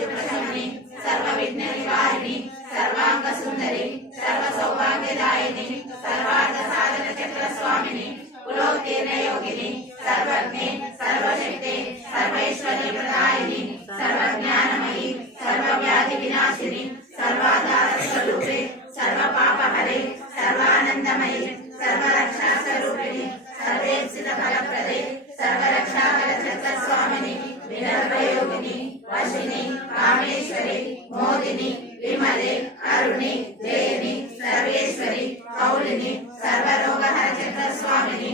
मृत्युप्रशमनि सर्वविघ्न निवारिणि सर्वांग सुंदरि सर्व सौभाग्यदायिनि सर्वार्थ साधन चक्र स्वामिनि कुलोत्तीर्ण योगिनि सर्वज्ञे सर्वशक्ते सर्वैश्वर्य प्रदायिनि सर्वज्ञानमयि सर्वव्याधि विनाशिनि सर्वाधार स्वरूपे सर्व पापहरे सर्वानंदमयि सर्वरक्षा स्वरूपिणि सर्वेप्सित फलप्रदे सर्वरक्षाकర चक्र स्वामिनि विनर्भयोगिनि वशिनि कामेश्वरि मोदिनि विमले अरुणि जयनि सर्वेश्वरि कौलिनि सर्वरोगहर चक्र स्वामिनि